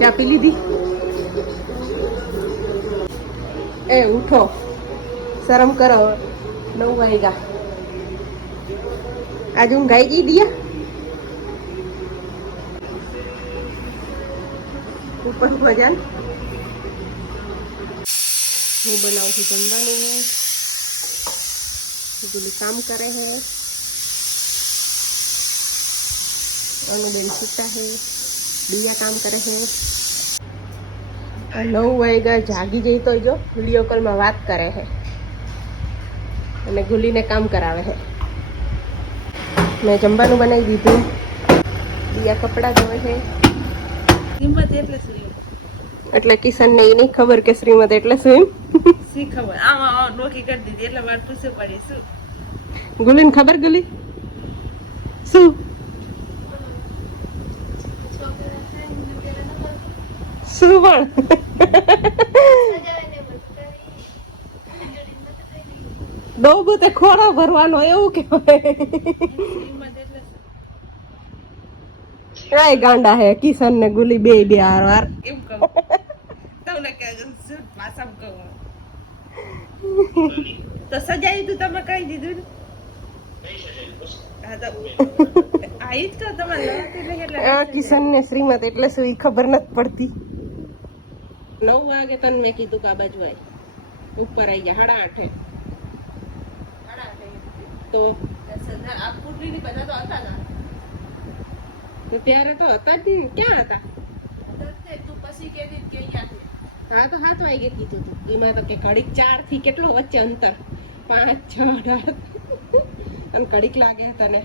ચા પી લીધી? એ ઉઠો, શરમ કરો. 9 વાગ્યા. આજે ઊંઘ આવી ગઈ દિયા? ઉપર ભજન હું બનાવું છું જમવાનું. ગુલી કામ કરે है, અનુબેન સૂતા है, દિયા કામ કરે है. 9 વાગ્યા જાગી જઈ તો જો વિડીયો કોલમાં વાત કરે છે અને ગુલીને કામ કરાવે છે. મેં જમવાનું બનાવી દીધું. દિયા કપડાં ધોવે છે. શ્રીમત એટલે શું? એટલે કિશનને એ નહીં ખબર કે શ્રીમત એટલે શું. શી ખબર, આમાં નોકી કરી દીધી એટલે મારે પૂછવું પડી શું. ગુલીને ખબર? ગુલી શું શું પણ ડોબુ તે ખોરો ભરવાનો એવું કહેવાય. શ્રીમત એટલે શું? કાંઈ ગાંડા હે કિશન ને ગુલી બે હાર વાર. એમ કહું તમને કે શું ભાષામાં કહું તો સજાઈ તું તમે કહી દીધું ને. હા તો આ ઈ જ કહું તમારે લવાતું નહીં એટલે કિશન ને શ્રીમત એટલે શું ઈ ખબર નથી પડતી. 9 વાગે તને મેં કીધું કે આ બાજુ આય, ઉપર આવી જા. 8:30 તો આ પુટલીની બધા તો હતા ને. ત્યારે તો હતા જ નહીં. ક્યાં હતા? તું પછી કહેતી કે અહીંયાથી. હા તો 7 વાગે કીધું તું. એમાં તો કે ઘડીક 4 થી કેટલો વચ્ચે અંતર? 5, 6, 8 અને ઘડીક લાગે તને.